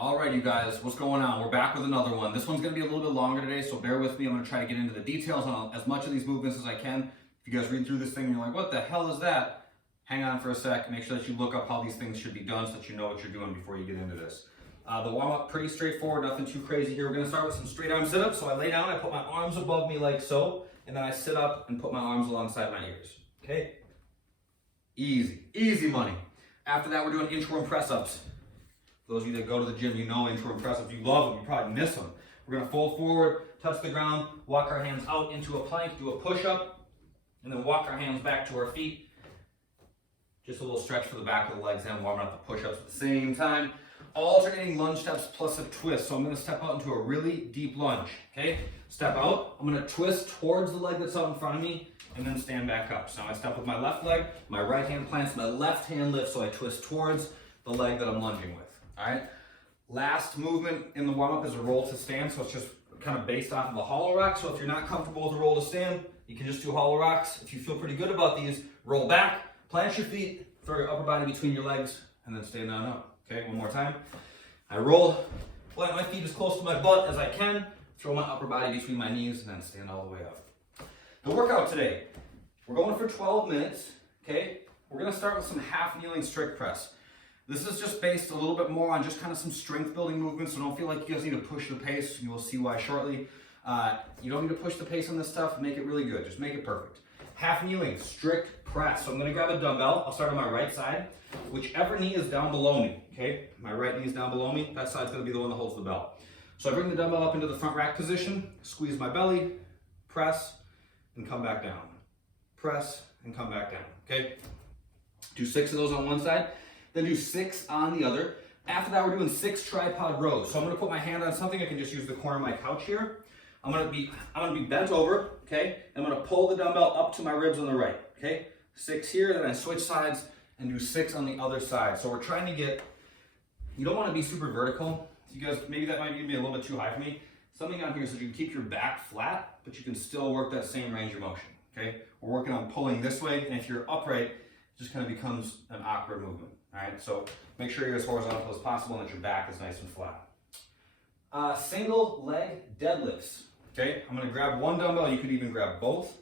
All right, you guys, what's going on? We're back with another one. This one's going to be a little bit longer today, so bear with me. I'm going to try to get into the details on as much of these movements as I can. If you guys read through this thing and you're like, what the hell is that? Hang on for a sec. Make sure that you look up how these things should be done so that you know what you're doing before you get into this. The warm-up, pretty straightforward, nothing too crazy here. We're going to start with some straight arm sit-ups. So I lay down, I put my arms above me like so, and then I sit up and put my arms alongside my ears. Okay? Easy, easy money. After that, we're doing inchworm press-ups. For those of you that go to the gym, you know inchworm press-ups. You love them, you probably miss them. We're going to fold forward, touch the ground, walk our hands out into a plank, do a push-up, and then walk our hands back to our feet. Just a little stretch for the back of the legs and warming up the push-ups at the same time. Alternating lunge steps plus a twist. So I'm going to step out into a really deep lunge. Okay? Step out. I'm going to twist towards the leg that's out in front of me and then stand back up. So now I step with my left leg, my right hand plants, my left hand lifts, so I twist towards the leg that I'm lunging with. All right? Last movement in the warm-up is a roll to stand, so it's just kind of based off of a hollow rock. So if you're not comfortable with a roll to stand, you can just do hollow rocks. If you feel pretty good about these, roll back, plant your feet, throw your upper body between your legs, and then stand on up. Okay, one more time. I roll, plant my feet as close to my butt as I can, throw my upper body between my knees, and then stand all the way up. The workout today, we're going for 12 minutes, okay? We're gonna start with some half kneeling strict press. This is just based a little bit more on just kind of some strength building movements, so don't feel like you guys need to push the pace. You will see why shortly. You don't need to push the pace on this stuff. Make it really good. Just make it perfect. Half kneeling, strict press. So I'm gonna grab a dumbbell. I'll start on my right side. Whichever knee is down below me, okay? My right knee is down below me. That side's gonna be the one that holds the bell. So I bring the dumbbell up into the front rack position, squeeze my belly, press, and come back down. Press, and come back down, okay? Do 6 of those on one side. Then do 6 on the other. After that, we're doing 6 tripod rows. So I'm gonna put my hand on something. I can just use the corner of my couch here. I'm gonna be bent over, okay? I'm gonna pull the dumbbell up to my ribs on the right, okay? 6 here, then I switch sides and do 6 on the other side. So we're trying to get, you don't wanna be super vertical. You guys, maybe that might be a little bit too high for me. Something on here so you can keep your back flat, but you can still work that same range of motion, okay? We're working on pulling this way, and if you're upright, it just kind of becomes an awkward movement. All right, so make sure you're as horizontal as possible and that your back is nice and flat. Single leg deadlifts. Okay, I'm gonna grab one dumbbell. You could even grab both.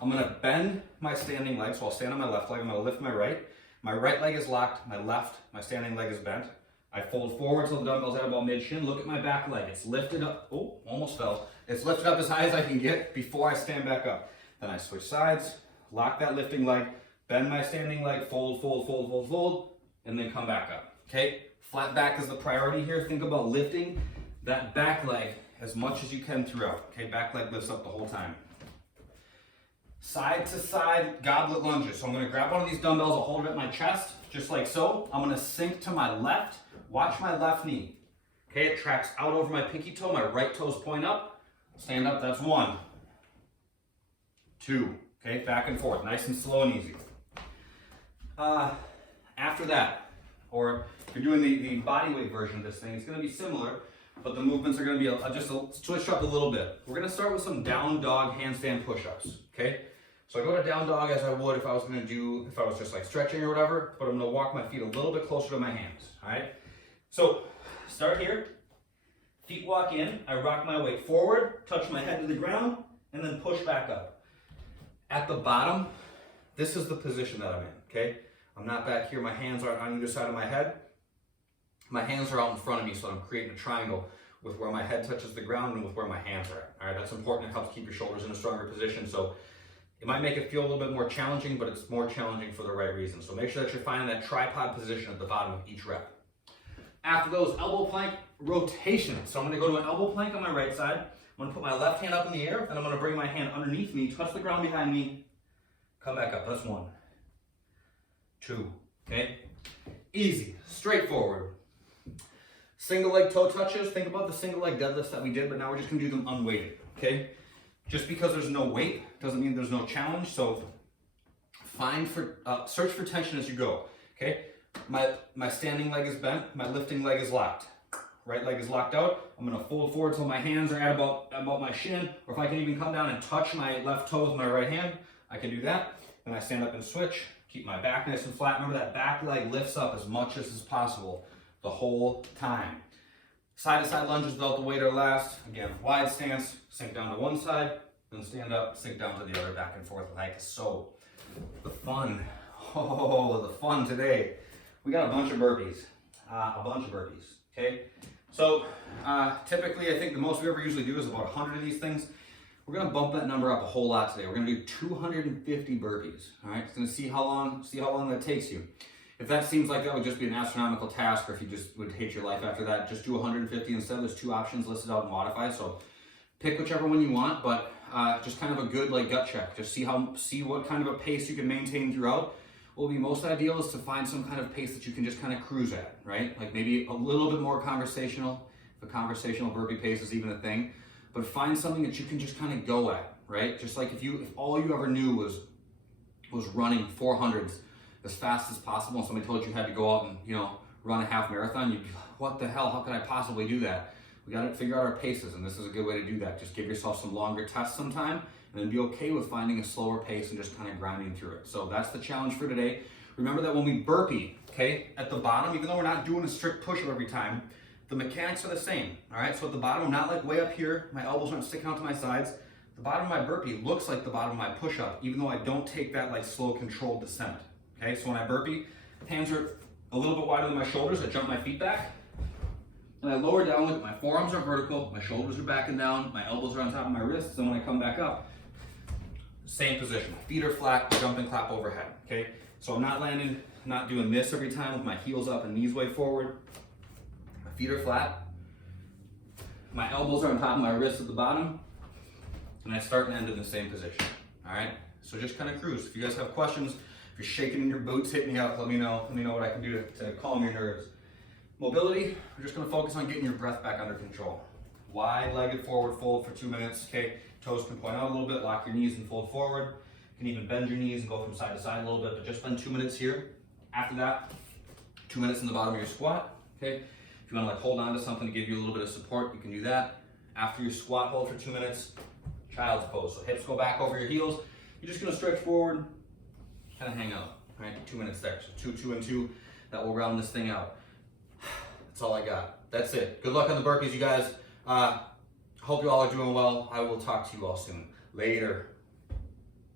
I'm gonna bend my standing leg, so I'll stand on my left leg. I'm gonna lift my right. My right leg is locked. My standing leg is bent. I fold forward till the dumbbell's at about mid-shin. Look at my back leg. It's lifted up. Oh, almost fell. It's lifted up as high as I can get before I stand back up. Then I switch sides, lock that lifting leg, bend my standing leg, fold, fold, fold, fold, fold, and then come back up, okay? Flat back is the priority here. Think about lifting that back leg as much as you can throughout, okay? Back leg lifts up the whole time. Side to side goblet lunges. So I'm gonna grab one of these dumbbells, I'll hold it at my chest, just like so. I'm gonna sink to my left, watch my left knee. Okay, it tracks out over my pinky toe, my right toes point up. Stand up, that's 1, 2, okay? Back and forth, nice and slow and easy. After that, or if you're doing the body weight version of this thing, it's going to be similar, but the movements are going to be just switch up a little bit. We're going to start with some down dog handstand push-ups, okay? So I go to down dog as I would if I was just like stretching or whatever, but I'm going to walk my feet a little bit closer to my hands, all right? So start here, feet walk in, I rock my weight forward, touch my head to the ground, and then push back up. At the bottom, this is the position that I'm in, okay? I'm not back here, my hands aren't on either side of my head. My hands are out in front of me, so I'm creating a triangle with where my head touches the ground and with where my hands are at. All right, that's important. It helps keep your shoulders in a stronger position. So it might make it feel a little bit more challenging, but it's more challenging for the right reason. So make sure that you're finding that tripod position at the bottom of each rep. After those, elbow plank rotations. So I'm gonna go to an elbow plank on my right side. I'm gonna put my left hand up in the air, then I'm gonna bring my hand underneath me, touch the ground behind me, come back up. That's 1, 2, okay? Easy, straightforward. Single leg toe touches. Think about the single leg deadlifts that we did, but now we're just gonna do them unweighted, okay? Just because there's no weight doesn't mean there's no challenge, so search for tension as you go, okay? My standing leg is bent, my lifting leg is locked. Right leg is locked out. I'm gonna fold forward till my hands are at about my shin, or if I can even come down and touch my left toe with my right hand, I can do that. Then I stand up and switch. Keep my back nice and flat. Remember that back leg lifts up as much as is possible the whole time. Side to side lunges without the weight are last. Again, wide stance, sink down to one side, then stand up, sink down to the other, back and forth like so. The fun, the fun today. We got a bunch of burpees, okay? So typically I think the most we ever usually do is about 100 of these things. We're gonna bump that number up a whole lot today. We're gonna do 250 burpees, all right? It's gonna see how long that takes you. If that seems like that would just be an astronomical task, or if you just would hate your life after that, just do 150 instead. There's 2 options listed out in Wodify, so pick whichever one you want, but just kind of a good like gut check. Just see what kind of a pace you can maintain throughout. What would be most ideal is to find some kind of pace that you can just kind of cruise at, right? Like maybe a little bit more conversational, if a conversational burpee pace is even a thing, but find something that you can just kind of go at, right? Just like if all you ever knew was running 400s as fast as possible, and somebody told you had to go out and, you know, run a half marathon, you'd be like, what the hell, how could I possibly do that? We got to figure out our paces, and this is a good way to do that. Just give yourself some longer tests sometime, and then be okay with finding a slower pace and just kind of grinding through it. So that's the challenge for today. Remember that when we burpee, okay, at the bottom, even though we're not doing a strict push-up every time, the mechanics are the same, all right? So at the bottom, I'm not like way up here, my elbows aren't sticking out to my sides. The bottom of my burpee looks like the bottom of my push-up, even though I don't take that like slow, controlled descent, okay? So when I burpee, hands are a little bit wider than my shoulders, I jump my feet back, and I lower down, look, my forearms are vertical, my shoulders are back and down, my elbows are on top of my wrists, and when I come back up, same position. My feet are flat, jump and clap overhead, okay? So I'm not landing, not doing this every time with my heels up and knees way forward. My feet are flat. My elbows are on top of my wrists at the bottom. And I start and end in the same position, all right? So just kind of cruise. If you guys have questions, if you're shaking in your boots, hit me up, let me know what I can do to calm your nerves. Mobility, we're just gonna focus on getting your breath back under control. Wide-legged forward fold for 2 minutes, okay? Toes can point out a little bit, lock your knees and fold forward. You can even bend your knees and go from side to side a little bit, but just spend 2 minutes here. After that, 2 minutes in the bottom of your squat, okay? If you wanna like hold on to something to give you a little bit of support, you can do that. After your squat, hold for 2 minutes, child's pose. So hips go back over your heels. You're just gonna stretch forward, kind of hang out, right? 2 minutes there. So 2, 2, and 2, that will round this thing out. That's all I got. That's it. Good luck on the burpees, you guys. Hope you all are doing well. I will talk to you all soon. Later.